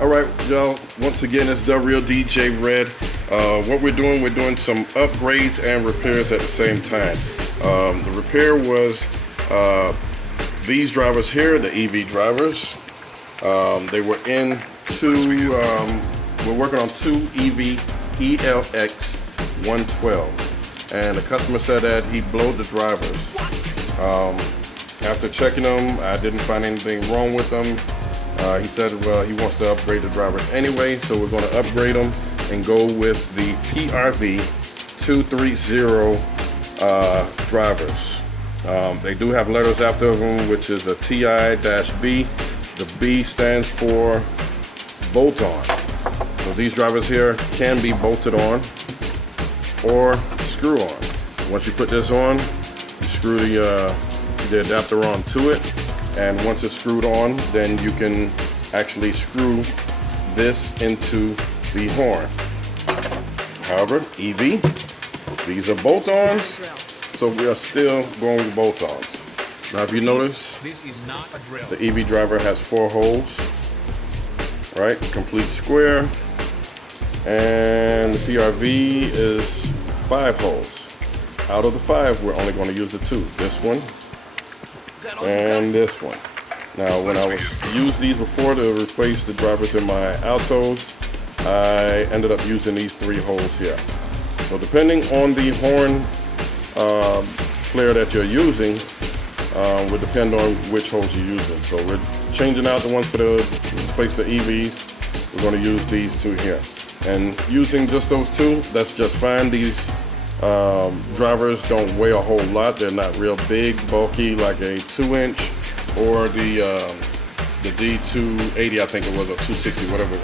All right, y'all, once again, it's the real DJ Red. What we're doing some upgrades and repairs at the same time. The repair was these drivers here, the EV drivers. They were in two, we're working on two EV ELX 112. And the customer said that he blowed the drivers. After checking them, I didn't find anything wrong with them. He said he wants to upgrade the drivers anyway, so we're going to upgrade them and go with the PRV 230 drivers. They do have letters after them, which is a TI-B. The B stands for bolt on. So these drivers here can be bolted on or screw on. Once you put this on, you screw the adapter on to it. And once it's screwed on, then you can actually screw this into the horn. However, EV, these are bolt-ons, so we are still going with bolt-ons. Now if you notice, the EV driver has 4 holes, right? Complete square. And the PRV is 5 holes. Out of the 5, we're only going to use the 2. This one and this one. Now when I used these before to replace the drivers in my Altos, I ended up using these 3 holes here. So depending on the horn flare that you're using, would depend on which holes you're using. So we're changing out the ones for the replace the EVs. We're going to use these 2 here. And using just those 2, that's just fine. These drivers don't weigh a whole lot. They're not real big, bulky like a 2-inch or the D280, I think it was, or 260, whatever.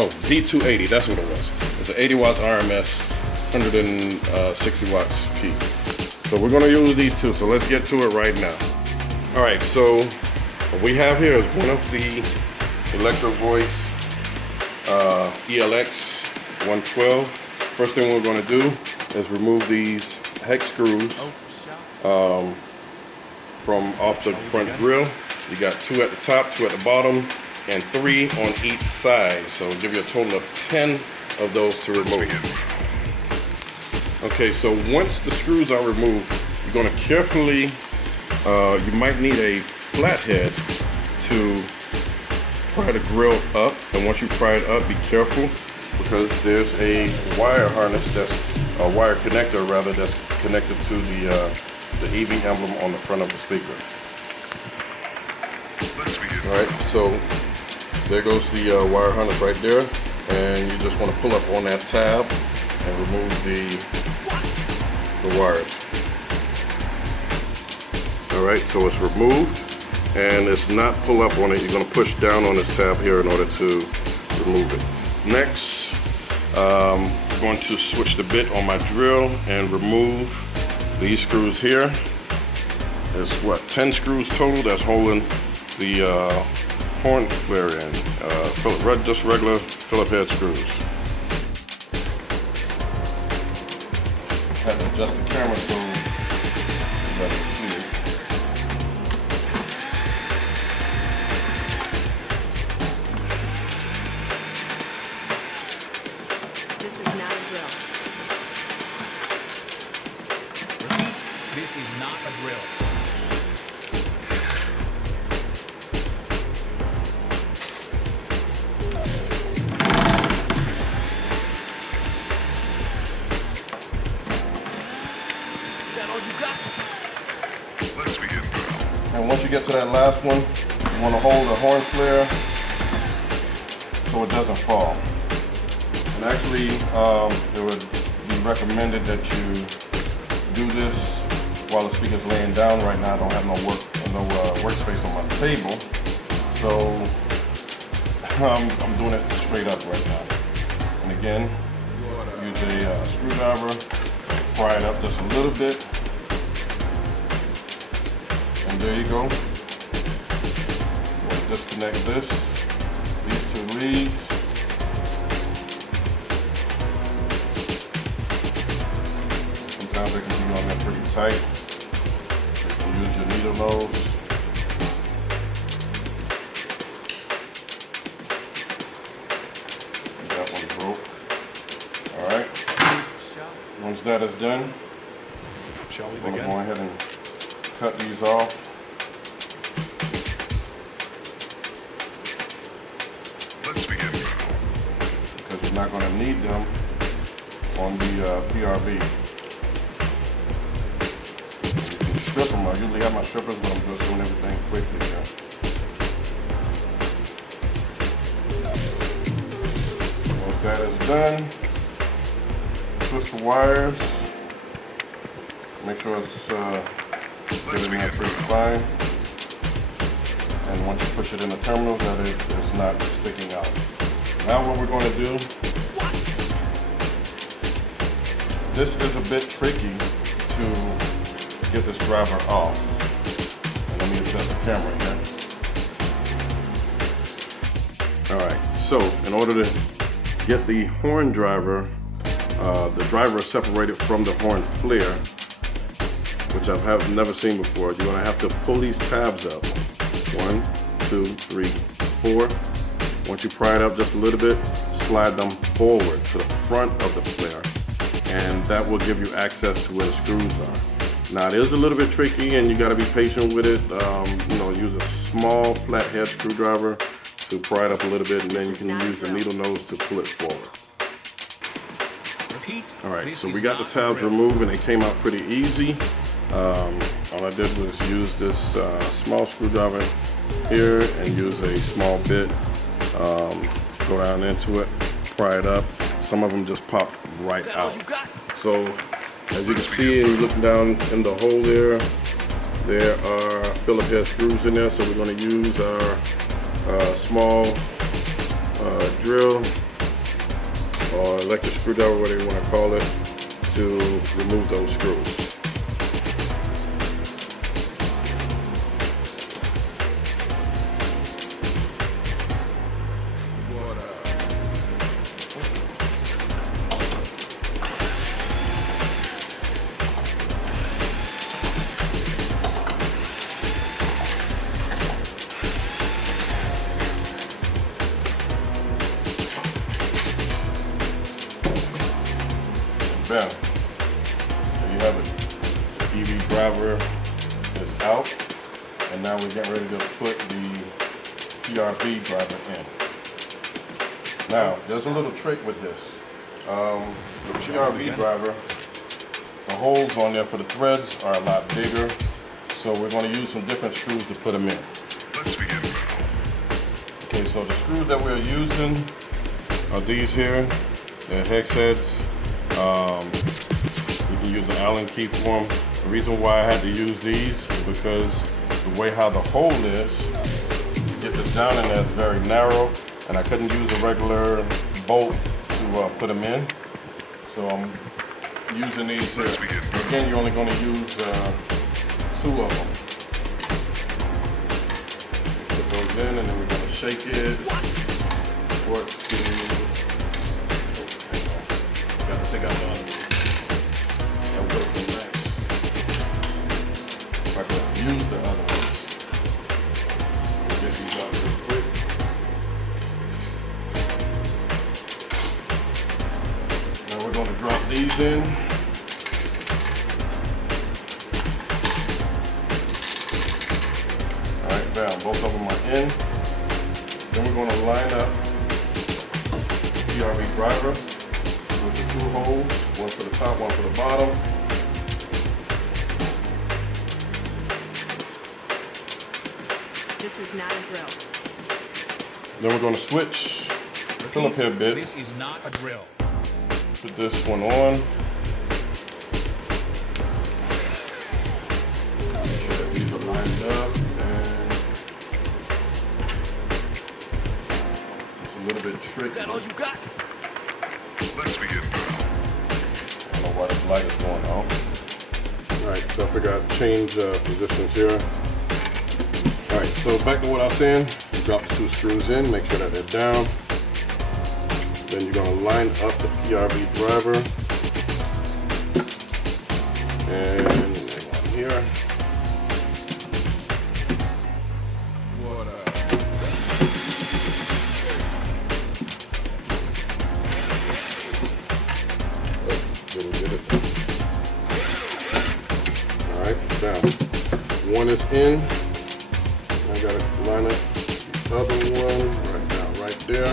Oh, D280, that's what it was. It's an 80 watts RMS, 160 watts peak. So we're going to use these 2, so let's get to it right now. All right, so what we have here is one of the Electro Voice ELX 112. First thing we're going to do is remove these hex screws from off the front grille. You got 2 at the top, 2 at the bottom, and 3 on each side. So it'll give you a total of 10 of those to remove. Okay, so once the screws are removed, you're going to carefully, you might need a flathead to pry the grille up. And once you pry it up, be careful, because there's a wire harness, that's a wire connector rather, that's connected to the EV emblem on the front of the speaker. Alright, so there goes the wire harness right there, and you just want to pull up on that tab and remove the wires. Alright, so it's removed, and it's not pull up on it. You're going to push down on this tab here in order to remove it. Next, I'm going to switch the bit on my drill and remove these screws here. There's what, 10 screws total that's holding the horn flare in. Just regular Phillips head screws. Had to adjust the camera so you better see it. This is not a drill. This is not a drill. Is that all you got? Let's begin. And once you get to that last one, you want to hold the horn flare so it doesn't fall. And actually, it would be recommended that you do this while the speaker's laying down. Right now I don't have no workspace on my table, so I'm doing it straight up right now. And again, use a screwdriver, pry it up just a little bit, and there you go. We'll disconnect these 2 leads. Sometimes they can be on there pretty tight. You can use your needle nose. that is done, Shall we I'm going to begin? go ahead and cut these off. Let's begin. Because you're not going to need them on the PRV. You can strip them. I usually have my strippers, but I'm just doing everything quickly here. Once that is done, twist the wires. Make sure it's get in there pretty fine. And once you push it in the terminal, that it is not sticking out. Now what we're going to do, this is a bit tricky to get this driver off. And let me adjust the camera here. Alright, so in order to get the horn driver, the driver is separated from the horn flare, which I have never seen before. You're going to have to pull these tabs up. 1, 2, 3, 4. Once you pry it up just a little bit, slide them forward to the front of the flare, and that will give you access to where the screws are. Now it is a little bit tricky, and you got to be patient with it. You know, use a small flathead screwdriver to pry it up a little bit, and then you can use the needle nose to pull it forward. All right, so we got the tabs removed, and they came out pretty easy. All I did was use this small screwdriver here and use a small bit, go down into it, pry it up. Some of them just popped right out. So as you can see, and looking down in the hole there are Phillips head screws in there. So we're going to use our small drill or electric screwdriver, whatever you want to call it, to remove those screws. Bam. There you have it. The EV driver is out, and now we're getting ready to put the PRV driver in. Now, there's a little trick with this. The PRV driver, the holes on there for the threads are a lot bigger, so we're going to use some different screws to put them in. Let's begin. Okay, so the screws that we're using are these here. They're hex heads. You can use an Allen key for them. The reason why I had to use these is because the way how the hole is, to get this down in there is very narrow, and I couldn't use a regular bolt to put them in. So I'm using these here. Again, you're only going to use 2 of them. Put those in, and then we're going to shake it. Work to... Take out the other ones. That would have been nice if I could use the other ones. Get these out real quick. Now we're going to drop these in. Alright, bam, both of them are in. Then we're going to line up the PRV driver with the 2 holes, one for the top, one for the bottom. This is not a drill. Then we're going to switch Phillips head bits. This is not a drill. Put this one on. Make sure that these are lined up, and it's a little bit tricky. Is that all you got? Let's begin. I don't know why this light is going off. Alright, so I figure I'd change positions here. Alright, so back to what I was saying. You drop the 2 screws in, make sure that they're down. Then you're going to line up the PRV driver. And one here. Oh, didn't get it. one is in. I gotta line up the other one right now, right there.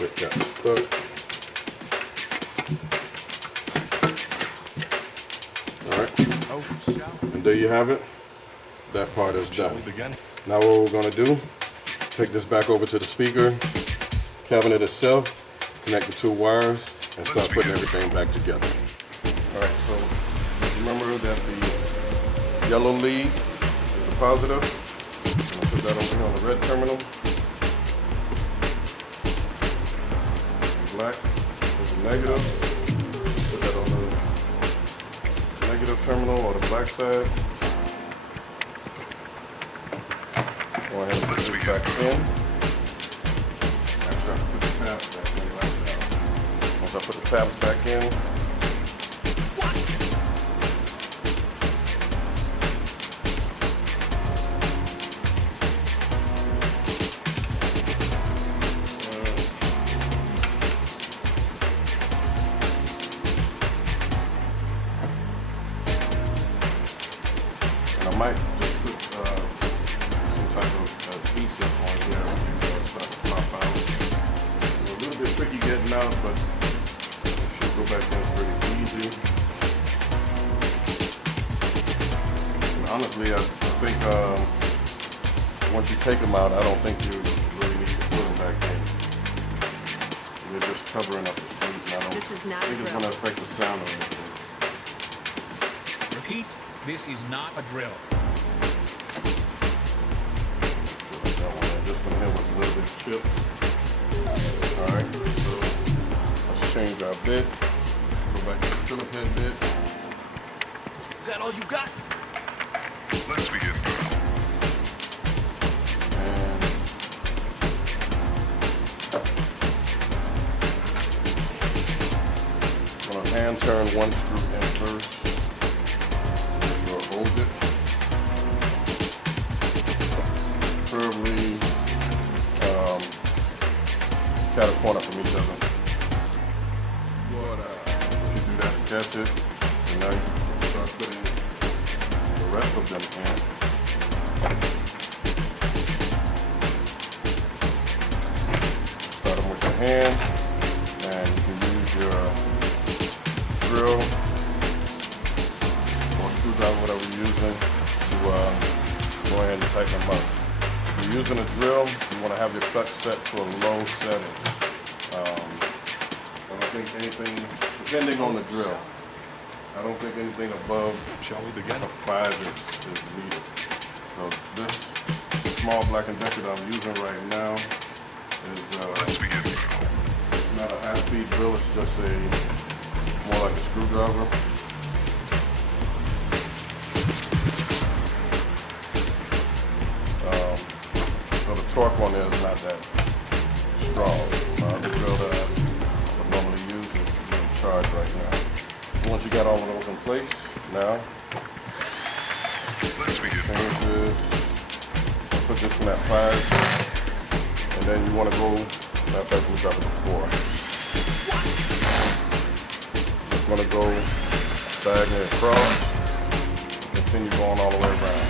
Get that stuck. All right, and there you have it. That part is done. Now what we're gonna do, take this back over to the speaker cabinet itself, connect the two wires, and start putting everything back together. All right, so remember that the yellow lead is the positive. I'm gonna put that over here on the red terminal. Black is the negative. Put that on the negative terminal or the black side. Go ahead and put this back in. Actually, I have to put the tabs back in right now. Once I put the tabs back in, and I might just put some type of adhesive on here before it starts to pop out. It's a little bit tricky getting out, but it should go back in pretty easy. And honestly, I think once you take them out, I don't think you really need to put them back in. They're just covering up the screws, and I don't This is not think a it's drill. going to affect the sound or anything. Repeat, this is not a drill. This one here was a little bit chipped. Alright, so let's change our bit. Go back to the Phillip head bit. Is that all you got? Let's begin. And I'm gonna hand turn one screw in first. Hold it. Preferably cat a corner from each other. You do that to catch it, and now you can start putting the rest of them in. Start them with your hand, and you can use your drill or screwdriver, whatever you're using, to go ahead and tighten them up. If you're using a drill, you want to have your clutch set to a low setting. I don't think anything, depending on the drill, I don't think anything above Shall we begin? a 5 is needed. So this small Black & Decker that I'm using right now is Let's begin. not a high-speed drill, it's just more like a screwdriver. So the torque on there is not that strong. The drill that I would normally use is being charged right now. Once you got all of those in place, now Let's begin. change this, put this in that 5, and then you want to go, matter of fact, we dropped it before. Just want to go diagonally across, continue going all the way around.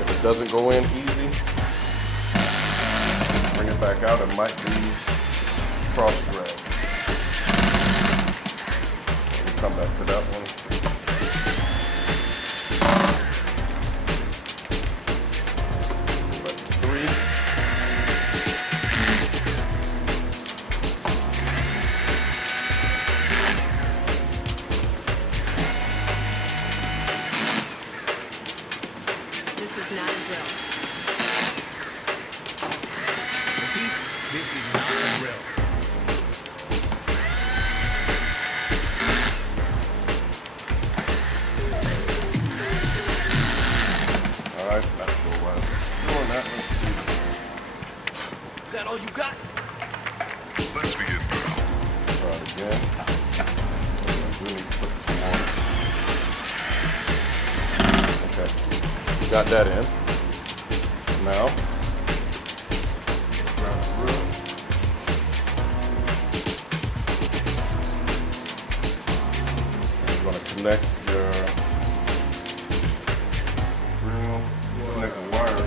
If it doesn't go in easy, bring it back out. It might be cross thread. We'll come back to that one. Go back to 3. This is not a drill. Repeat, this is not a drill. Alright, not sure why I'm doing that. Let's see. Is that all you got? Let's begin. Try it again. We need to put some more. Okay. Got that in. Now, grab the disconnect your real disconnect the wire.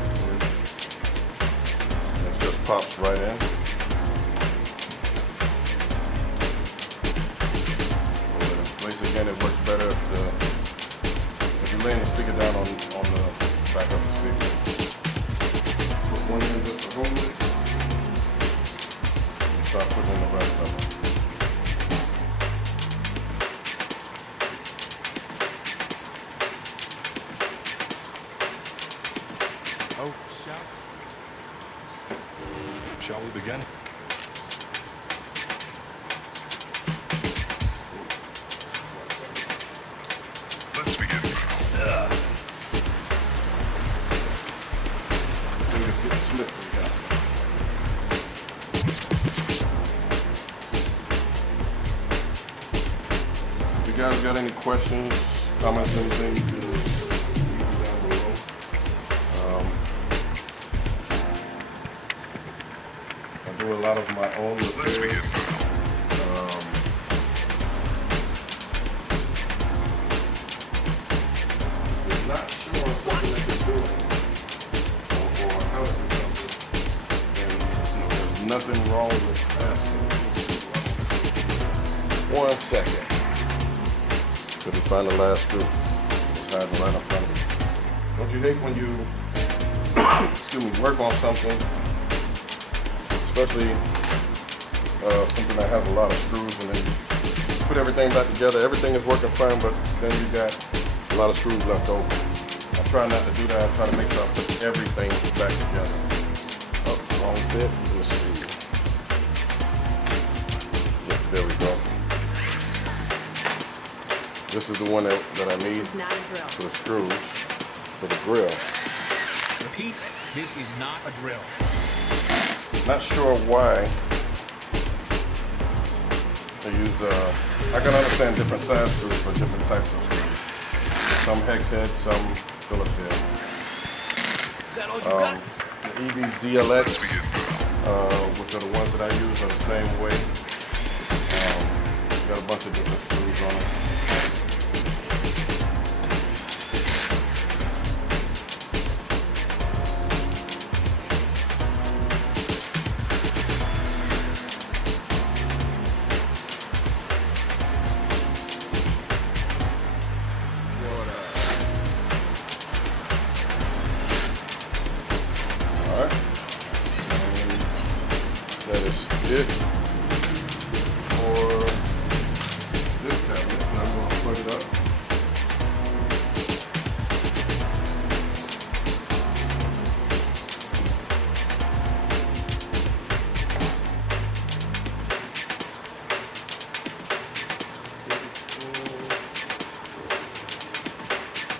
And it just pops right in. Again, it works better if you're laying the speaker down on the back of the speaker. Put one end just to hold it. And start putting in the rest of it. Oh, shall we begin? Let's begin. Fingers get slippery now. If you guys got any questions, comments, anything, you can leave them down below. I do a lot of my own Let's repairs. begin. Not sure on something that you're doing or how to do something, then there's nothing wrong with asking. 1 second. Couldn't find the last screw. It's hiding right in front of me. Don't you hate when you excuse me, work on something, especially something that has a lot of screws, and then you put everything back together, everything is working fine, but then you got a lot of screws left over. I try not to do that. I try to make sure I put everything back together. Oh, wrong bit. Let's see. Yep, there we go. This is the one that I need This is not a drill. for the screws for the grill. Repeat, this is not a drill. Not sure why they use, I can understand different size screws for different types of screws. Some hex head, some Phillips head. Is that all you got? The ELX, which are the ones that I use, are the same way. Got a bunch of different screws on it. Alright, and that is it for this cabinet. And I'm going to plug it up.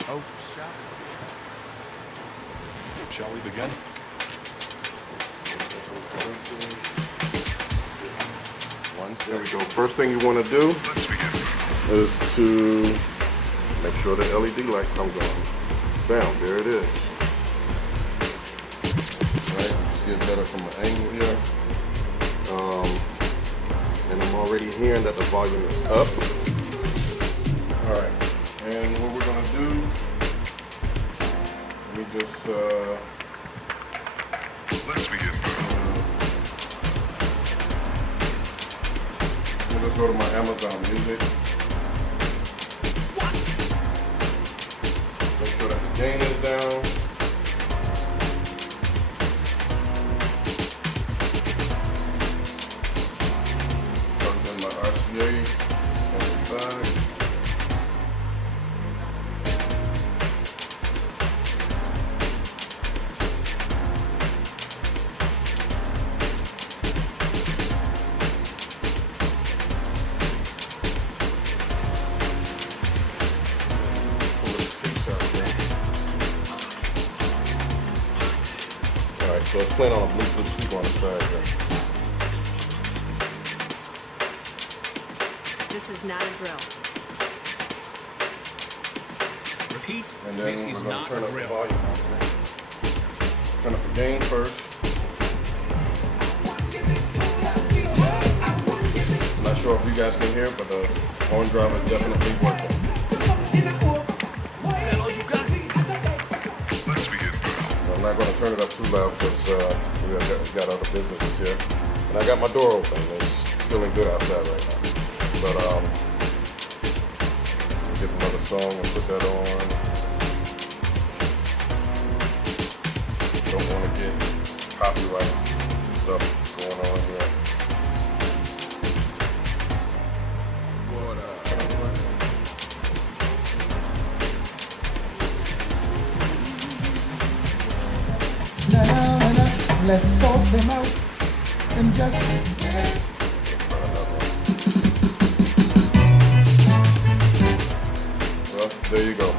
Oh, shall we begin? There we go. First thing you want to do Let's begin. is to make sure the LED light comes on. Bam, there it is. Alright, see it better from an angle here. And I'm already hearing that the volume is up. Alright, and what we're going to do, let me just Let's begin. let's go to my Amazon Music. Make sure that the gain is down. Plug in my RCA on the side. Alright, so it's playing on a Bluetooth speaker on the side here. This is not a drill. Repeat, And then this we're is going to not turn a up the drill. volume on here. Turn up the gain first. I'm not sure if you guys can hear, but the horn drive is definitely working. that all you got? Let's begin. I'm not going to turn it up too loud because we got other businesses here. And I got my door open. It's feeling good outside right now. But we'll get another song and put that on. Don't want to get copyright stuff going on here. Let's sort them out and just Well, there you go.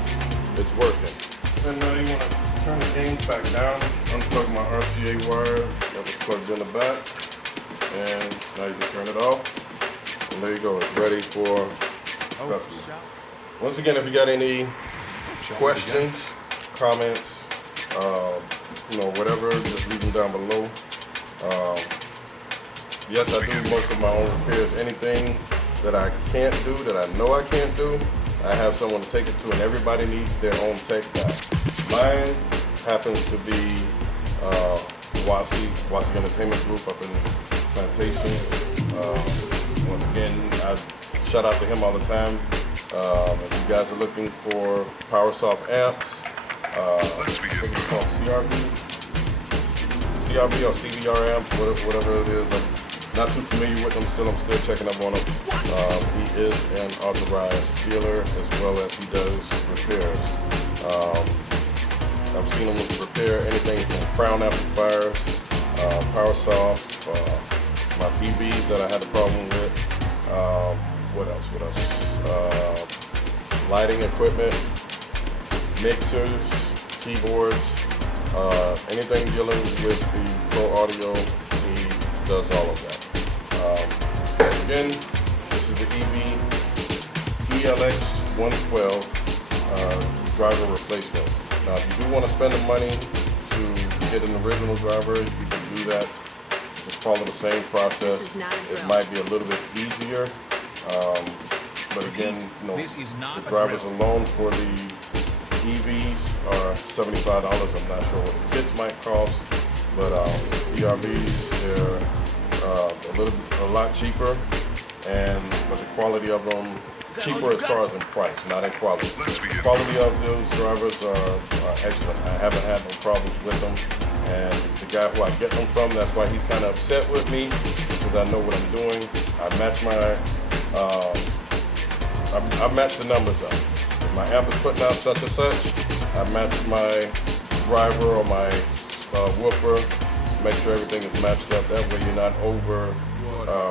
It's working. And now you want to turn the gains back down, unplug my RCA wire that was plugged in the back, and now you can turn it off. And there you go. It's ready for customers. Once again, if you got any questions, comments, whatever, just leave them down below. Yes, I do most of my own repairs. Anything that I can't do, that I know I can't do, I have someone to take it to, and everybody needs their own tech guy. Mine happens to be Wasi Entertainment Group up in Plantation. Once again, I shout out to him all the time. If you guys are looking for PowerSoft amps, I think it's called CRV or CVR amps, whatever it is. I'm not too familiar with them still. I'm still checking up on him. He is an authorized dealer as well as he does repairs. I've seen him repair anything from Crown amplifiers, PowerSoft, my PVs that I had a problem with. What else? Lighting equipment, mixers, keyboards, anything dealing with the Pro Audio, he does all of that. Again, this is the ELX 112 driver replacement. Now, if you do want to spend the money to get an original driver, you can do that. Just follow the same process. It might be a little bit easier. But again, the drivers alone for the EVs are $75. I'm not sure what the kits might cost, but ERVs, they're a lot cheaper, but the quality of them cheaper as far as in price, not in quality. The quality of those drivers are excellent. I haven't had no problems with them, and the guy who I get them from, that's why he's kind of upset with me, because I know what I'm doing. I match the numbers up. If my amp is putting out such and such, I match my driver or my woofer, make sure everything is matched up. That way you're not over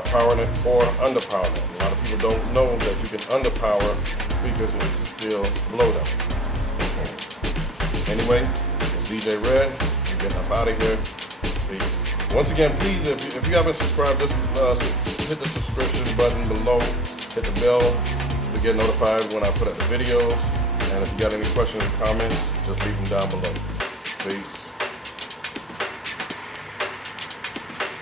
powering it or underpowering it. A lot of people don't know that you can underpower speakers and still blow them. Anyway, it's DJ Red. I'm getting up out of here. Peace. Once again, please, if you haven't subscribed, just hit the subscription button below, hit the bell to get notified when I put up the videos. And if you got any questions or comments, just leave them down below. Peace.